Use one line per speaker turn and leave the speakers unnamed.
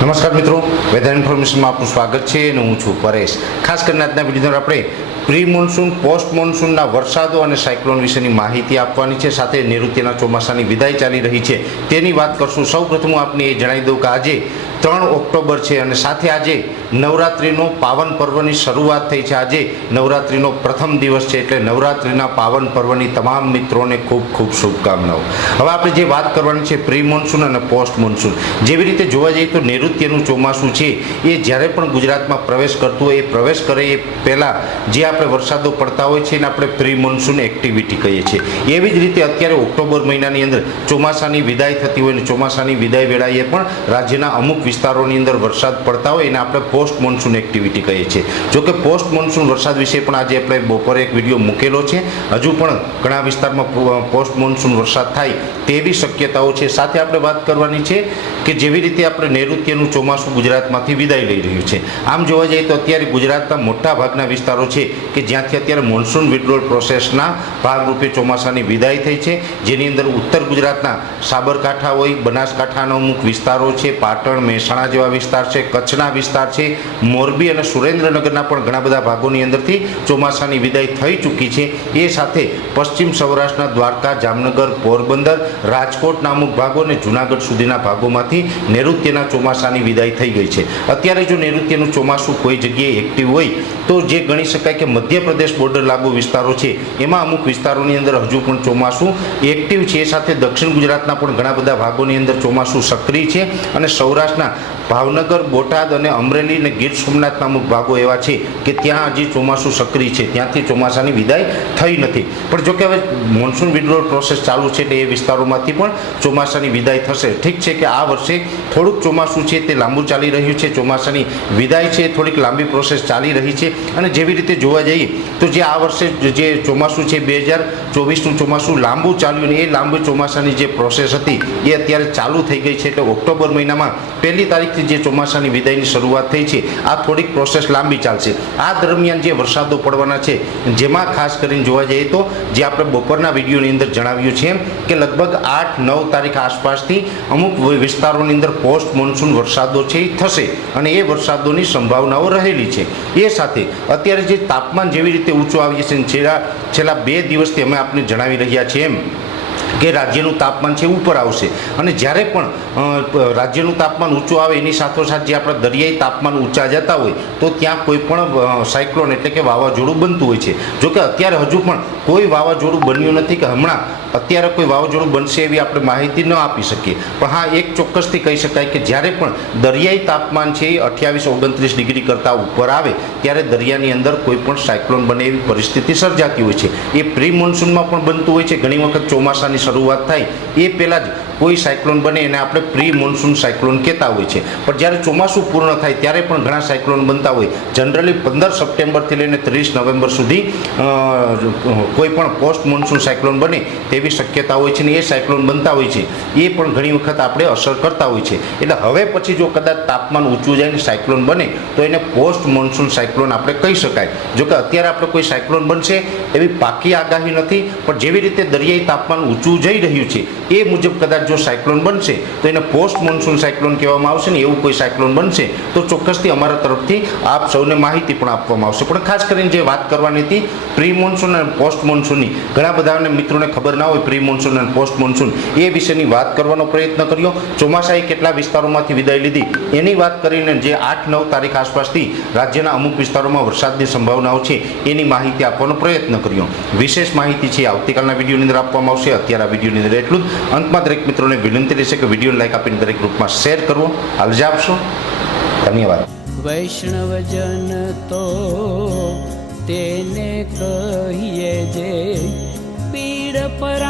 નમસ્કાર મિત્રો. વેધર ઇન્ફોર્મેશનમાં આપનું સ્વાગત છે અને હું છું પરેશ. ખાસ કરીને આજના વીડિયો આપણે પ્રી મોન્સૂન પોસ્ટ મોન્સૂનના વરસાદો અને સાયક્લોન વિશેની માહિતી આપવાની છે. સાથે નૈઋત્યના ચોમાસાની વિદાય ચાલી રહી છે. તેની વાત કરશું. સૌ પ્રથમ હું આપને એ જણાવી દઉં કે આજે ત્રણ ઓક્ટોબર છે અને સાથે આજે નવરાત્રિનો પાવન પર્વની શરૂઆત થઈ છે. આજે નવરાત્રિનો પ્રથમ દિવસ છે એટલે નવરાત્રિના પાવન પર્વની તમામ મિત્રોને ખૂબ ખૂબ શુભકામનાઓ. હવે આપણે જે વાત કરવાની છે પ્રી મોન્સૂન અને પોસ્ટ મોન્સૂન જેવી રીતે જોવા જઈએ તો નૈઋત્યનું ચોમાસું છે. એ જ્યારે પણ ગુજરાતમાં પ્રવેશ કરતું હોય, એ પ્રવેશ કરે એ પહેલાં જે આપણે વરસાદો પડતા હોય છે એને આપણે પ્રી મોન્સૂન એક્ટિવિટી કહીએ છીએ. એવી જ રીતે અત્યારે ઓક્ટોબર મહિનાની અંદર ચોમાસાની વિદાય થતી હોય અને ચોમાસાની વિદાય વેળાએ પણ રાજ્યના અમુક વિસ્તારોની અંદર વરસાદ પડતા હોય એને આપણે પોસ્ટ મોન્સૂન એક્ટિવિટી કહીએ છીએ. જો કે પોસ્ટ મોન્સૂન વરસાદ વિશે પણ આજે આપણે બપોરે એક વીડિયો મૂકેલો છે. હજુ પણ ઘણા વિસ્તારમાં પોસ્ટ મોન્સૂન વરસાદ થાય તેવી શક્યતાઓ છે. સાથે આપણે વાત કરવાની છે કે જેવી રીતે આપણે નૈઋત્યનું ચોમાસું ગુજરાતમાંથી વિદાય લઈ રહ્યું છે. આમ જોવા જઈએ તો અત્યારે ગુજરાતના મોટા ભાગના વિસ્તારો છે કે જ્યાંથી અત્યારે મોન્સૂન વિડ્રોલ પ્રોસેસના ભાગરૂપે ચોમાસાની વિદાય થઈ છે. જેની અંદર ઉત્તર ગુજરાતના સાબરકાંઠા હોય, બનાસકાંઠાના અમુક વિસ્તારો છે, પાટણ, મહેસાણા જેવા વિસ્તાર છે, કચ્છના વિસ્તાર છે, મોરબી અને સુરેન્દ્રનગરના પણ ઘણા બધા ભાગોની અંદરથી ચોમાસાની વિદાય થઈ ચૂકી છે. એ સાથે પશ્ચિમ સૌરાષ્ટ્રના દ્વારકા, જામનગર, પોરબંદર, રાજકોટના અમુક ભાગો અને જૂનાગઢ સુધીના ભાગોમાંથી નૈઋત્યના ચોમાસાની વિદાય થઈ ગઈ છે. અત્યારે જો નૈઋત્યનું ચોમાસું કોઈ જગ્યાએ એક્ટિવ હોય, તો જે ગણી શકાય કે મધ્યપ્રદેશ બોર્ડર લાગુ વિસ્તારો છે, એમાં અમુક વિસ્તારોની અંદર હજુ પણ ચોમાસું એક્ટિવ છે. એ સાથે દક્ષિણ ગુજરાતના પણ ઘણા બધા ભાગોની અંદર ચોમાસું સક્રિય છે અને સૌરાષ્ટ્રના ભાવનગર, બોટાદ અને અમરેલી અને ગીર સોમનાથના અમુક ભાગો એવા છે કે ત્યાં હજી ચોમાસું સક્રિય છે. ત્યાંથી ચોમાસાની વિદાય થઈ નથી. પણ જો કે હવે મોન્સૂન વિડ્રોલ પ્રોસેસ ચાલુ છે એટલે એ વિસ્તારોમાંથી પણ ચોમાસાની વિદાય થશે. ઠીક છે કે આ વર્ષે થોડુંક ચોમાસું છે તે લાંબુ ચાલી રહ્યું છે. ચોમાસાની વિદાય છે, થોડીક લાંબી પ્રોસેસ ચાલી રહી છે. અને જેવી રીતે જોવા જઈએ તો જે આ વર્ષે જે ચોમાસું છે બે હજાર ચોવીસનું ચોમાસું લાંબુ ચાલ્યું ને એ લાંબુ ચોમાસાની જે પ્રોસેસ હતી એ અત્યારે ચાલુ થઈ ગઈ છે. એટલે ઓક્ટોબર મહિનામાં પહેલી તારીખથી જે ચોમાસાની વિદાયની શરૂઆત થઈ છે, આ થોડીક પ્રોસેસ લાંબી ચાલશે. આ દરમિયાન જે વરસાદો પડવાના છે, જેમાં ખાસ કરીને જોવા જઈએ તો, જે આપણે બપોરના વિડીયોની અંદર જણાવ્યું છે કે લગભગ આઠ, નવ તારીખ આસપાસથી અમુક વિસ્તારોની અંદર પોસ્ટ મોન્સૂન વરસાદો છે એ થશે અને એ વરસાદોની સંભાવનાઓ રહેલી છે. એ સાથે અત્યારે જે તાપમાન જેવી રીતે ઊંચું આવ્યું છે છેલ્લા છેલ્લા બે દિવસથી અમે આપને જણાવી રહ્યા છીએ એમ. કે રાજ્યનું તાપમાન છે ઉપર આવશે. અને જ્યારે પણ રાજ્યનું તાપમાન ઊંચું આવે એની સાથોસાથ જે આપણા દરિયાઈ તાપમાન ઊંચા જતા હોય, તો ત્યાં કોઈ પણ સાયક્લોન એટલે કે વાવાઝોડું બનતું હોય છે. જો કે અત્યારે હજુ પણ કોઈ વાવાઝોડું બન્યું નથી કે હમણાં અત્યારે કોઈ વાવાઝોડું બનશે એવી આપણે માહિતી ન આપી શકીએ. પણ હા, એક ચોક્કસથી કહી શકાય કે જ્યારે પણ દરિયાઈ તાપમાન છે એ અઠ્યાવીસ ઓગણત્રીસ ડિગ્રી કરતાં ઉપર આવે, ત્યારે દરિયાની અંદર કોઈ પણ સાયક્લોન બને એવી પરિસ્થિતિ સર્જાતી હોય છે. એ પ્રી મોન્સૂનમાં પણ બનતું હોય છે. ઘણી વખત ચોમાસાની શરૂઆત થાય એ પહેલાં જ કોઈ સાયક્લોન બને એને આપણે પ્રી મોન્સૂન સાયક્લોન કહેતા હોય છે. પણ જ્યારે ચોમાસું પૂર્ણ થાય ત્યારે પણ ઘણા સાયક્લોન બનતા હોય. જનરલી પંદર સપ્ટેમ્બરથી લઈને ત્રીસ નવેમ્બર સુધી કોઈ પણ પોસ્ટ મોન્સૂન સાયક્લોન બને તેવી શક્યતા હોય છે ને એ સાયક્લોન બનતા હોય છે. એ પણ ઘણી વખત આપણે અસર કરતા હોય છે. એટલે હવે પછી જો કદાચ તાપમાન ઊંચું જાય ને સાયક્લોન બને, તો એને પોસ્ટ મોન્સૂન સાયક્લોન આપણે કહી શકાય. જોકે અત્યારે આપણે કોઈ સાયક્લોન બનશે એવી પાકી આગાહી નથી, પણ જેવી રીતે દરિયાઈ તાપમાન ઊંચું જઈ રહ્યું છે, એ મુજબ કદાચ જો સાયક્લોન બનશે, તો એને પોસ્ટ મોન્સૂન સાયક્લોન કહેવામાં આવશે ને એવું કોઈ સાયક્લોન બનશે, તો ચોક્કસથી અમારા તરફથી આપ સૌને માહિતી પણ આપવામાં આવશે. પણ ખાસ કરીને જે વાત કરવાની હતી પ્રી મોન્સૂન અને પોસ્ટ મોન્સૂનની ઘણા બધાને મિત્રોને ખબર ના હોય પ્રી મોન્સૂન અને પોસ્ટ મોન્સૂન એ વિશેની વાત કરવાનો પ્રયત્ન કર્યો. ચોમાસાએ કેટલા વિસ્તારોમાંથી વિદાય લીધી? એની વાત કરીને જે આઠ નવ તારીખ આસપાસથી રાજ્યના અમુક વિસ્તારોમાં વરસાદની સંભાવનાઓ છે, એની માહિતી આપવાનો પ્રયત્ન કર્યો. વિશેષ માહિતી છે, આવતીકાલના વિડીયોની અંદર આપવામાં આવશે. અત્યારે આ વિડીયોની અંદર એટલું જ. અંતમાં દરેક મિત્રોને વિનંતી રહેશે કે વિડીયોને લાઈક આપીને દરેક ગ્રુપમાં શેર કરવો. હાલજા આપશો. ધન્યવાદ.
વૈષ્ણવજન તો તેને કહીએ જે પીડ પરા